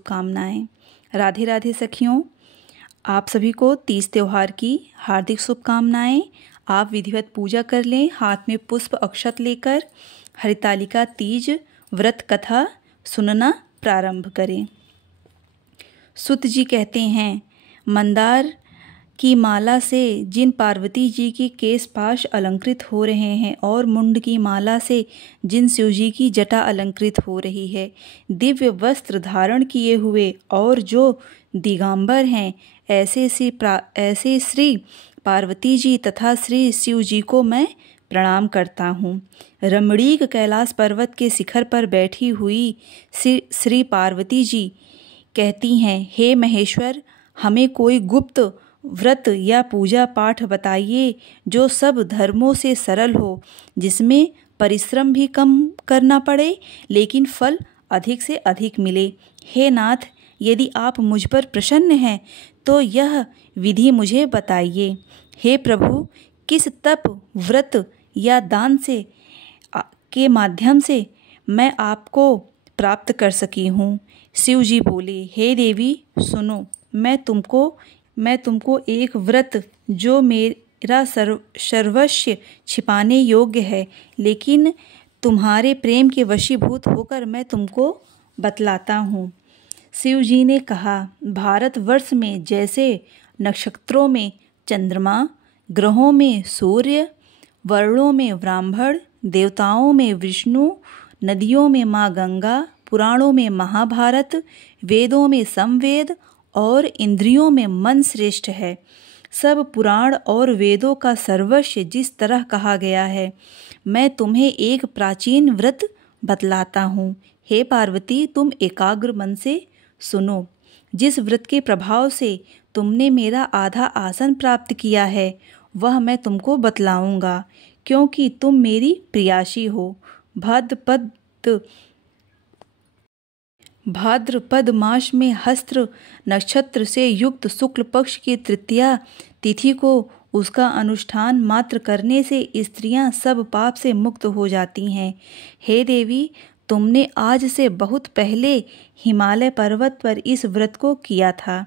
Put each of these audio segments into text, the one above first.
शुभकामनाएं। राधे राधे सखियों, आप सभी को तीज त्यौहार की हार्दिक शुभकामनाएं। आप विधिवत पूजा कर लें, हाथ में पुष्प अक्षत लेकर हरितालिका तीज व्रत कथा सुनना प्रारंभ करें। सुत जी कहते हैं, मंदार की माला से जिन पार्वती जी के केश पाश अलंकृत हो रहे हैं और मुंड की माला से जिन शिव जी की जटा अलंकृत हो रही है, दिव्य वस्त्र धारण किए हुए और जो दिगंबर हैं, ऐसे श्री पार्वती जी तथा श्री शिव जी को मैं प्रणाम करता हूँ। रमणीक कैलाश पर्वत के शिखर पर बैठी हुई श्री पार्वती जी कहती हैं, हे महेश्वर, हमें कोई गुप्त व्रत या पूजा पाठ बताइए जो सब धर्मों से सरल हो, जिसमें परिश्रम भी कम करना पड़े लेकिन फल अधिक से अधिक मिले। हे नाथ, यदि आप मुझ पर प्रसन्न हैं तो यह विधि मुझे बताइए। हे प्रभु, किस तप व्रत या दान से के माध्यम से मैं आपको प्राप्त कर सकी हूँ। शिव जी बोले, हे देवी सुनो, मैं तुमको एक व्रत जो मेरा सर्वस्व छिपाने योग्य है लेकिन तुम्हारे प्रेम के वशीभूत होकर मैं तुमको बतलाता हूँ। शिव जी ने कहा, भारतवर्ष में जैसे नक्षत्रों में चंद्रमा, ग्रहों में सूर्य, वर्णों में ब्राह्मण, देवताओं में विष्णु, नदियों में माँ गंगा, पुराणों में महाभारत, वेदों में समवेद और इंद्रियों में मन श्रेष्ठ है, सब पुराण और वेदों का सर्वस्व जिस तरह कहा गया है, मैं तुम्हें एक प्राचीन व्रत बतलाता हूँ। हे पार्वती, तुम एकाग्र मन से सुनो। जिस व्रत के प्रभाव से तुमने मेरा आधा आसन प्राप्त किया है वह मैं तुमको बतलाऊंगा, क्योंकि तुम मेरी प्रियासी हो। भाद्रपद मास में हस्त्र नक्षत्र से युक्त शुक्ल पक्ष की तृतीया तिथि को उसका अनुष्ठान मात्र करने से स्त्रियां सब पाप से मुक्त हो जाती हैं। हे देवी, तुमने आज से बहुत पहले हिमालय पर्वत पर इस व्रत को किया था।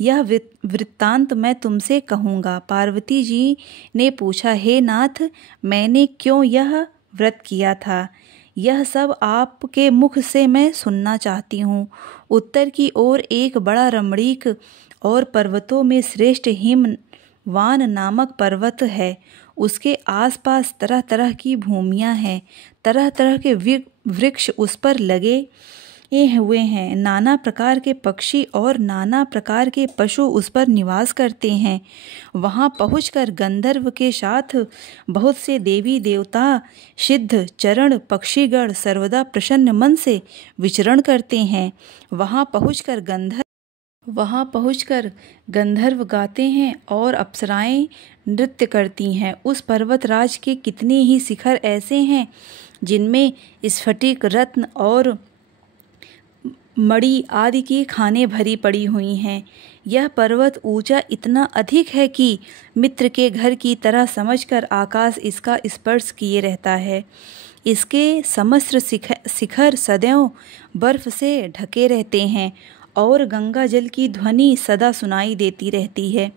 यह वृत्तांत मैं तुमसे कहूँगा। पार्वती जी ने पूछा, हे नाथ, मैंने क्यों यह व्रत किया था? यह सब आपके मुख से मैं सुनना चाहती हूँ। उत्तर की ओर एक बड़ा रमणीक और पर्वतों में श्रेष्ठ हिमवान नामक पर्वत है। उसके आसपास तरह तरह की भूमियाँ हैं, तरह तरह के वृक्ष उस पर लगे हुए हैं। नाना प्रकार के पक्षी और नाना प्रकार के पशु उस पर निवास करते हैं। वहाँ पहुंचकर गंधर्व के साथ बहुत से देवी देवता, सिद्ध चरण पक्षीगण सर्वदा प्रसन्न मन से विचरण करते हैं। वहाँ पहुंचकर गंधर्व गाते हैं और अप्सराएं नृत्य करती हैं। उस पर्वतराज के कितने ही शिखर ऐसे हैं जिनमें स्फटिक, रत्न और मणि आदि की खानें भरी पड़ी हुई हैं। यह पर्वत ऊंचा इतना अधिक है कि मित्र के घर की तरह समझकर आकाश इसका स्पर्श किए रहता है। इसके समस्त शिखर सदैव बर्फ से ढके रहते हैं और गंगा जल की ध्वनि सदा सुनाई देती रहती है।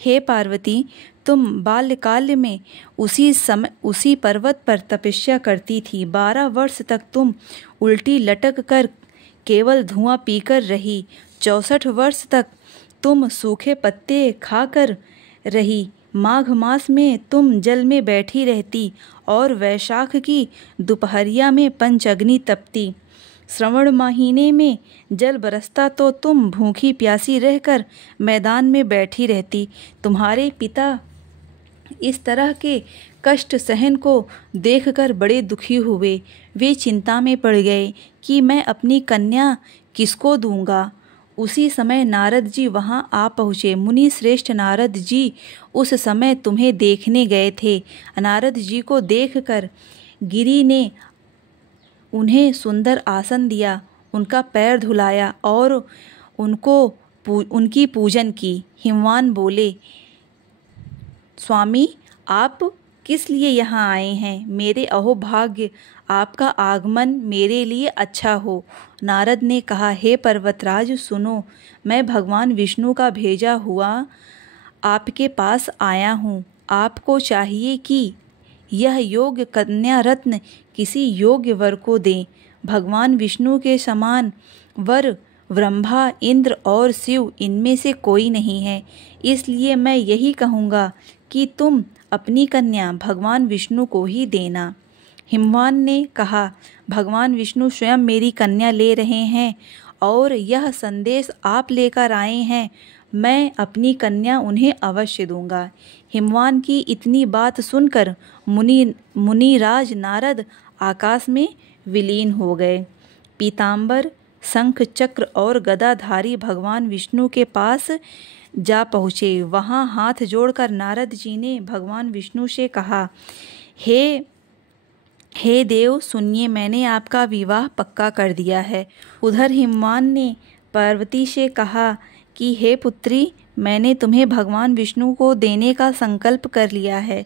हे पार्वती, तुम बाल्यकाल में उसी पर्वत पर तपस्या करती थी। 12 वर्ष तक तुम उल्टी लटक कर केवल धुआं पीकर रही। 64 वर्ष तक तुम सूखे पत्ते खाकर रही। माघ मास में तुम जल में बैठी रहती और वैशाख की दोपहरिया में पंचअग्नि तपती। श्रवण महीने में जल बरसता तो तुम भूखी प्यासी रहकर मैदान में बैठी रहती। तुम्हारे पिता इस तरह के कष्ट सहन को देखकर बड़े दुखी हुए। वे चिंता में पड़ गए कि मैं अपनी कन्या किसको दूंगा। उसी समय नारद जी वहां आ पहुँचे। मुनि श्रेष्ठ नारद जी उस समय तुम्हें देखने गए थे। नारद जी को देखकर गिरि ने उन्हें सुंदर आसन दिया, उनका पैर धुलाया और उनकी पूजन की। हिमवान बोले, स्वामी, आप किस लिए यहाँ आए हैं? मेरे अहोभाग्य, आपका आगमन मेरे लिए अच्छा हो। नारद ने कहा, हे पर्वतराज सुनो, मैं भगवान विष्णु का भेजा हुआ आपके पास आया हूँ। आपको चाहिए कि यह योग्य कन्या रत्न किसी योग्य वर को दें। भगवान विष्णु के समान वर ब्रह्मा, इंद्र और शिव इनमें से कोई नहीं है। इसलिए मैं यही कहूँगा कि तुम अपनी कन्या भगवान विष्णु को ही देना। हिमवान ने कहा, भगवान विष्णु स्वयं मेरी कन्या ले रहे हैं और यह संदेश आप लेकर आए हैं। मैं अपनी कन्या उन्हें अवश्य दूंगा। हिमवान की इतनी बात सुनकर मुनिराज नारद आकाश में विलीन हो गए। पीतांबर, शंख, चक्र और गदाधारी भगवान विष्णु के पास जा पहुँचे। वहाँ हाथ जोड़कर नारद जी ने भगवान विष्णु से कहा, हे देव सुनिए, मैंने आपका विवाह पक्का कर दिया है। उधर हिमवान ने पार्वती से कहा कि हे पुत्री, मैंने तुम्हें भगवान विष्णु को देने का संकल्प कर लिया है।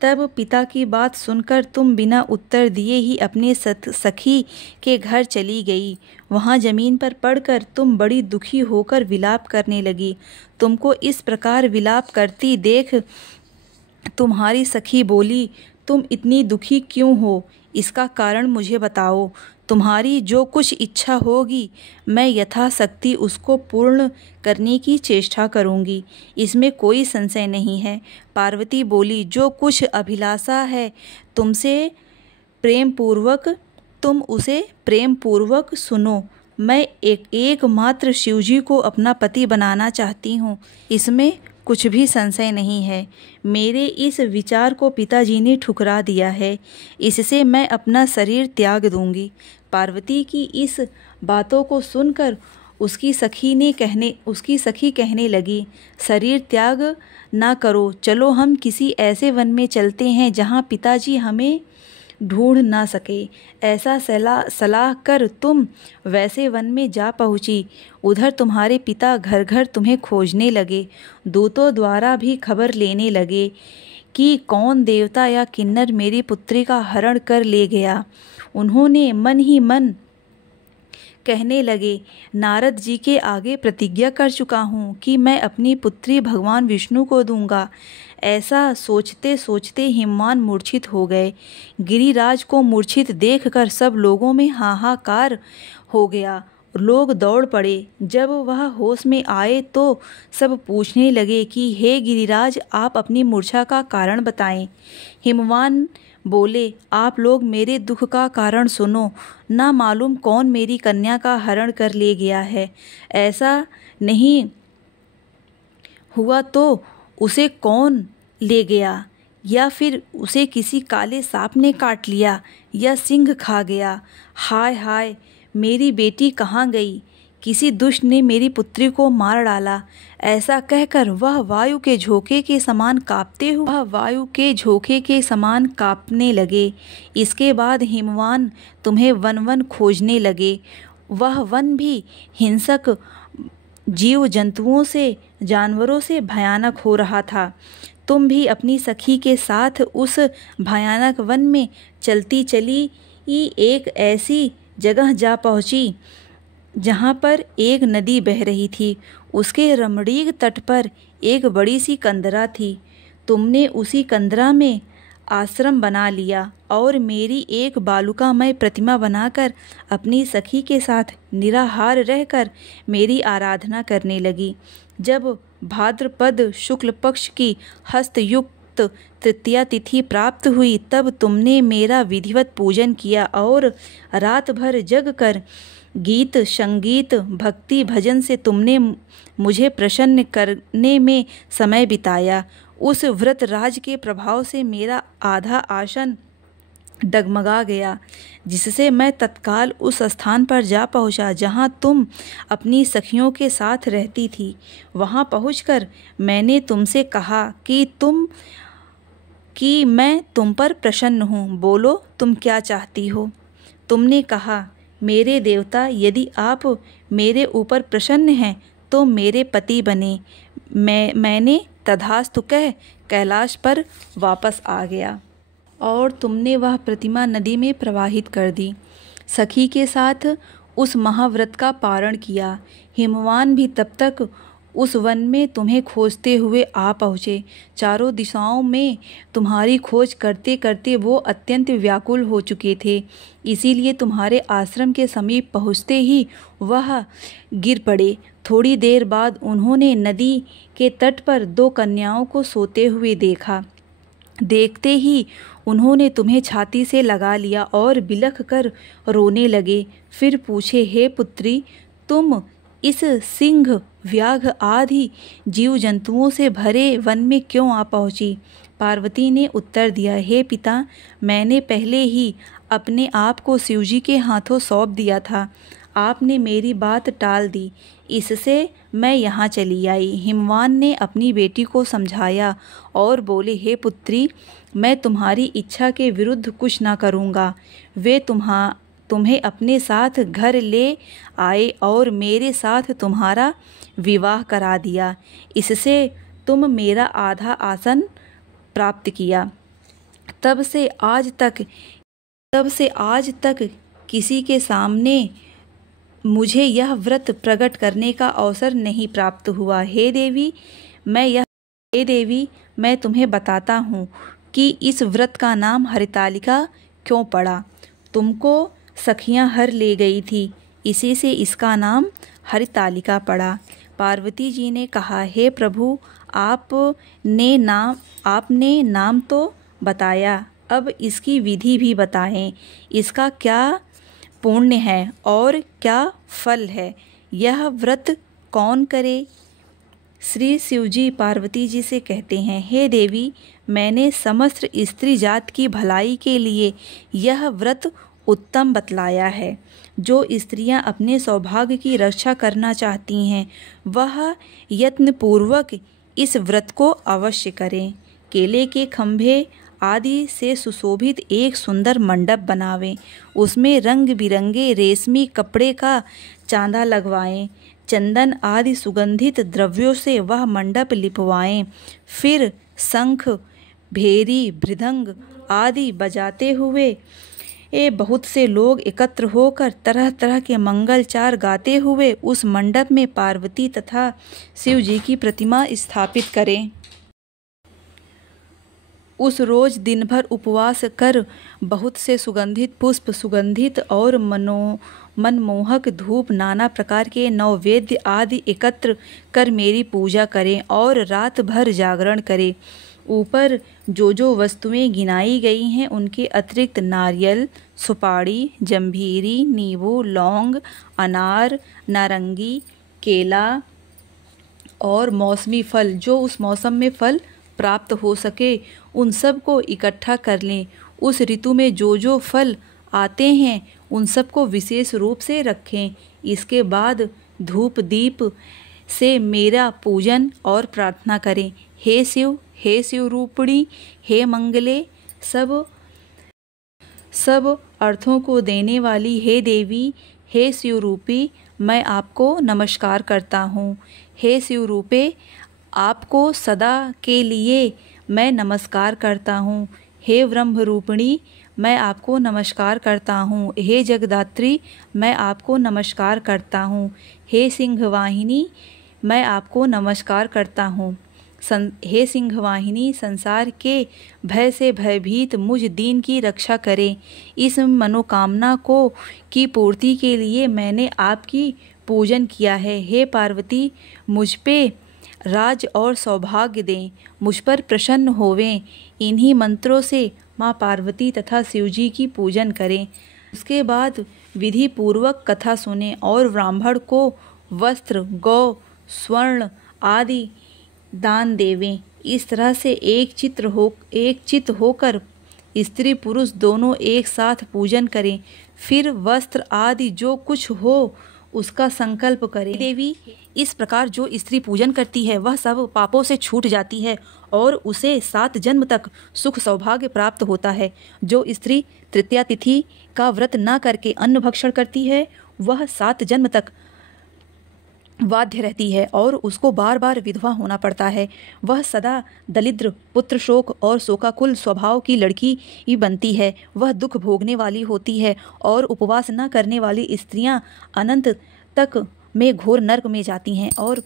तब पिता की बात सुनकर तुम बिना उत्तर दिए ही अपने सखी के घर चली गई। वहाँ जमीन पर पड़कर तुम बड़ी दुखी होकर विलाप करने लगी। तुमको इस प्रकार विलाप करती देख तुम्हारी सखी बोली, तुम इतनी दुखी क्यों हो? इसका कारण मुझे बताओ। तुम्हारी जो कुछ इच्छा होगी मैं यथाशक्ति उसको पूर्ण करने की चेष्टा करूँगी, इसमें कोई संशय नहीं है। पार्वती बोली, जो कुछ अभिलाषा है तुमसे तुम उसे प्रेम पूर्वक सुनो। मैं एकमात्र शिवजी को अपना पति बनाना चाहती हूँ, इसमें कुछ भी संशय नहीं है। मेरे इस विचार को पिताजी ने ठुकरा दिया है, इससे मैं अपना शरीर त्याग दूंगी। पार्वती की इस बातों को सुनकर उसकी सखी कहने लगी, शरीर त्याग ना करो, चलो हम किसी ऐसे वन में चलते हैं जहाँ पिताजी हमें ढूंढ ना सके। ऐसा सलाह कर तुम वैसे वन में जा पहुँची। उधर तुम्हारे पिता घर घर तुम्हें खोजने लगे। दूतों द्वारा भी खबर लेने लगे कि कौन देवता या किन्नर मेरी पुत्री का हरण कर ले गया। उन्होंने मन ही मन कहने लगे, नारद जी के आगे प्रतिज्ञा कर चुका हूँ कि मैं अपनी पुत्री भगवान विष्णु को दूंगा। ऐसा सोचते सोचते हिमवान मूर्छित हो गए। गिरिराज को मूर्छित देखकर सब लोगों में हाहाकार हो गया। लोग दौड़ पड़े। जब वह होश में आए तो सब पूछने लगे कि हे गिरिराज, आप अपनी मूर्छा का कारण बताएं। हिमवान बोले, आप लोग मेरे दुख का कारण सुनो। ना मालूम कौन मेरी कन्या का हरण कर ले गया है। ऐसा नहीं हुआ तो उसे कौन ले गया, या फिर उसे किसी काले सांप ने काट लिया या सिंह खा गया। हाय हाय, मेरी बेटी कहाँ गई? किसी दुष्ट ने मेरी पुत्री को मार डाला। ऐसा कहकर वह वायु के झोंके के समान कांपने लगे। इसके बाद हिमवान तुम्हें वन वन खोजने लगे। वह वन भी हिंसक जीव जंतुओं से, जानवरों से भयानक हो रहा था। तुम भी अपनी सखी के साथ उस भयानक वन में चलती चली एक ऐसी जगह जा पहुंची जहाँ पर एक नदी बह रही थी। उसके रमणीक तट पर एक बड़ी सी कंदरा थी। तुमने उसी कंदरा में आश्रम बना लिया और मेरी एक बालुकामय प्रतिमा बनाकर अपनी सखी के साथ निराहार रहकर मेरी आराधना करने लगी। जब भाद्रपद शुक्ल पक्ष की हस्तयुक्त तृतीया तिथि प्राप्त हुई तब तुमने मेरा विधिवत पूजन किया और रात भर जग कर गीत संगीत भक्ति भजन से तुमने मुझे प्रसन्न करने में समय बिताया। उस व्रत राज के प्रभाव से मेरा आधा आसन डगमगा गया, जिससे मैं तत्काल उस स्थान पर जा पहुंचा जहां तुम अपनी सखियों के साथ रहती थी। वहां पहुंचकर मैंने तुमसे कहा कि मैं तुम पर प्रसन्न हूँ, बोलो तुम क्या चाहती हो। तुमने कहा, मेरे देवता, यदि आप मेरे ऊपर प्रसन्न हैं तो मेरे पति बने। मैंने तथास्तु कह कैलाश पर वापस आ गया और तुमने वह प्रतिमा नदी में प्रवाहित कर दी। सखी के साथ उस महाव्रत का पारण किया। हिमवान भी तब तक उस वन में तुम्हें खोजते हुए आ पहुँचे। चारों दिशाओं में तुम्हारी खोज करते करते वो अत्यंत व्याकुल हो चुके थे, इसीलिए तुम्हारे आश्रम के समीप पहुँचते ही वह गिर पड़े। थोड़ी देर बाद उन्होंने नदी के तट पर 2 कन्याओं को सोते हुए देखा। देखते ही उन्होंने तुम्हें छाती से लगा लिया और बिलख कर रोने लगे। फिर पूछे, हे पुत्री, तुम इस सिंह, व्याघ्र आदि जीव जंतुओं से भरे वन में क्यों आ पहुँची? पार्वती ने उत्तर दिया, हे पिता, मैंने पहले ही अपने आप को शिवजी के हाथों सौंप दिया था। आपने मेरी बात टाल दी, इससे मैं यहाँ चली आई। हिमवान ने अपनी बेटी को समझाया और बोले, हे पुत्री, मैं तुम्हारी इच्छा के विरुद्ध कुछ ना करूँगा। वे तुम्हें अपने साथ घर ले आए और मेरे साथ तुम्हारा विवाह करा दिया। इससे तुम मेरा आधा आसन प्राप्त किया। तब से आज तक किसी के सामने मुझे यह व्रत प्रकट करने का अवसर नहीं प्राप्त हुआ। हे देवी, मैं तुम्हें बताता हूँ कि इस व्रत का नाम हरितालिका क्यों पड़ा। तुमको सखियाँ हर ले गई थी, इसी से इसका नाम हरितालिका पड़ा। पार्वती जी ने कहा, हे प्रभु, आपने नाम तो बताया, अब इसकी विधि भी बताएं। इसका क्या पुण्य है और क्या फल है? यह व्रत कौन करे? श्री शिवजी पार्वती जी से कहते हैं, हे देवी, मैंने समस्त स्त्री जात की भलाई के लिए यह व्रत उत्तम बतलाया है। जो स्त्रियां अपने सौभाग्य की रक्षा करना चाहती हैं, वह यत्नपूर्वक इस व्रत को अवश्य करें। केले के खंभे आदि से सुशोभित एक सुंदर मंडप बनावें। उसमें रंग बिरंगे रेशमी कपड़े का चांदा लगवाएं। चंदन आदि सुगंधित द्रव्यों से वह मंडप लिपवाएं। फिर शंख, भेरी, मृदंग आदि बजाते हुए बहुत से लोग एकत्र होकर तरह तरह के मंगलचार गाते हुए उस मंडप में पार्वती तथा शिव जी की प्रतिमा स्थापित करें। उस रोज दिन भर उपवास कर बहुत से सुगंधित पुष्प, सुगंधित और मनमोहक धूप, नाना प्रकार के नैवेद्य आदि एकत्र कर मेरी पूजा करें और रात भर जागरण करें। ऊपर जो वस्तुएं गिनाई गई हैं उनके अतिरिक्त नारियल, सुपारी, जंभीरी, नींबू, लौंग, अनार, नारंगी, केला और मौसमी फल, जो उस मौसम में फल प्राप्त हो सके, उन सब को इकट्ठा कर लें। उस ऋतु में जो फल आते हैं उन सब को विशेष रूप से रखें। इसके बाद धूप दीप से मेरा पूजन और प्रार्थना करें। हे शिव रूपिणी, हे मंगले, सब अर्थों को देने वाली हे देवी, हे शिव रूपी, मैं आपको नमस्कार करता हूँ। हे शिव रूपे, आपको सदा के लिए मैं नमस्कार करता हूँ। हे ब्रह्म रूपिणी, मैं आपको नमस्कार करता हूँ। हे जगदात्री, मैं आपको नमस्कार करता हूँ। हे सिंहवाहिनी, मैं आपको नमस्कार करता हूँ। हे सिंहवाहिनी, संसार के भय से भयभीत मुझ दीन की रक्षा करें। इस मनोकामना की पूर्ति के लिए मैंने आपकी पूजन किया है। हे पार्वती, मुझ पे राज और सौभाग्य दें, मुझ पर प्रसन्न होवें। इन्हीं मंत्रों से माँ पार्वती तथा शिवजी की पूजन करें। उसके बाद विधि पूर्वक कथा सुनें और ब्राह्मण को वस्त्र, गौ, स्वर्ण आदि दान देवें। इस तरह से एक चित्त होकर स्त्री पुरुष दोनों एक साथ पूजन करें। फिर वस्त्र आदि जो कुछ हो उसका संकल्प करें। देवी, इस प्रकार जो स्त्री पूजन करती है वह सब पापों से छूट जाती है और उसे 7 जन्म तक सुख सौभाग्य प्राप्त होता है। जो स्त्री तृतीया तिथि का व्रत न करके अन्न भक्षण करती है वह 7 जन्म तक बाध्य रहती है और उसको बार बार विधवा होना पड़ता है। वह सदा दरिद्र, पुत्र शोक और शोकाकुल स्वभाव की लड़की ही बनती है। वह दुख भोगने वाली होती है और उपवास न करने वाली स्त्रियां अनंत तक में घोर नर्क में जाती हैं। और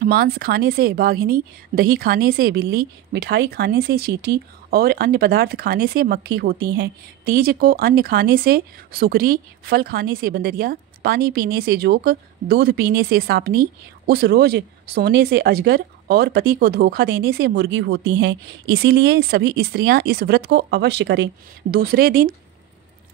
मांस खाने से बाघिनी, दही खाने से बिल्ली, मिठाई खाने से चींटी और अन्य पदार्थ खाने से मक्खी होती हैं। तीज को अन्न खाने से सुकरी, फल खाने से बंदरिया, पानी पीने से जोक, दूध पीने से सांपनी, उस रोज सोने से अजगर और पति को धोखा देने से मुर्गी होती हैं। इसीलिए सभी स्त्रियां इस व्रत को अवश्य करें। दूसरे दिन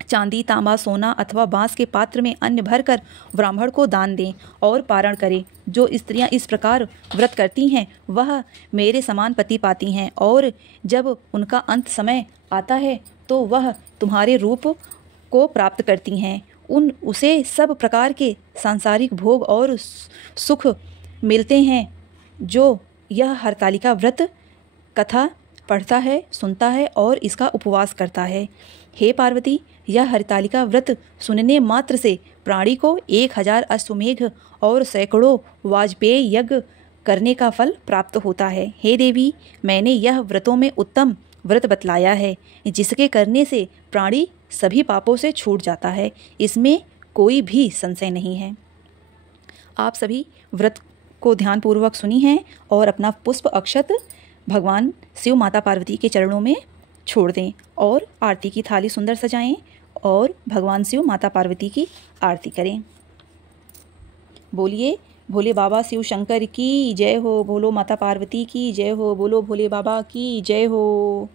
चांदी, तांबा, सोना अथवा बांस के पात्र में अन्न भरकर ब्राह्मण को दान दें और पारण करें। जो स्त्रियां इस प्रकार व्रत करती हैं वह मेरे समान पति पाती हैं और जब उनका अंत समय आता है तो वह तुम्हारे रूप को प्राप्त करती हैं। उसे सब प्रकार के सांसारिक भोग और सुख मिलते हैं। जो यह हरतालिका व्रत कथा पढ़ता है, सुनता है और इसका उपवास करता है। हे पार्वती, यह हरतालिका व्रत सुनने मात्र से प्राणी को 1000 अश्वमेघ और सैकड़ों वाजपेय यज्ञ करने का फल प्राप्त होता है। हे देवी, मैंने यह व्रतों में उत्तम व्रत बतलाया है जिसके करने से प्राणी सभी पापों से छूट जाता है। इसमें कोई भी संशय नहीं है। आप सभी व्रत को ध्यानपूर्वक सुनी हैं और अपना पुष्प अक्षत भगवान शिव माता पार्वती के चरणों में छोड़ दें और आरती की थाली सुंदर सजाएं और भगवान शिव माता पार्वती की आरती करें। बोलिए भोले बाबा शिव शंकर की जय हो, बोलो माता पार्वती की जय हो, बोलो भोले बाबा की जय हो।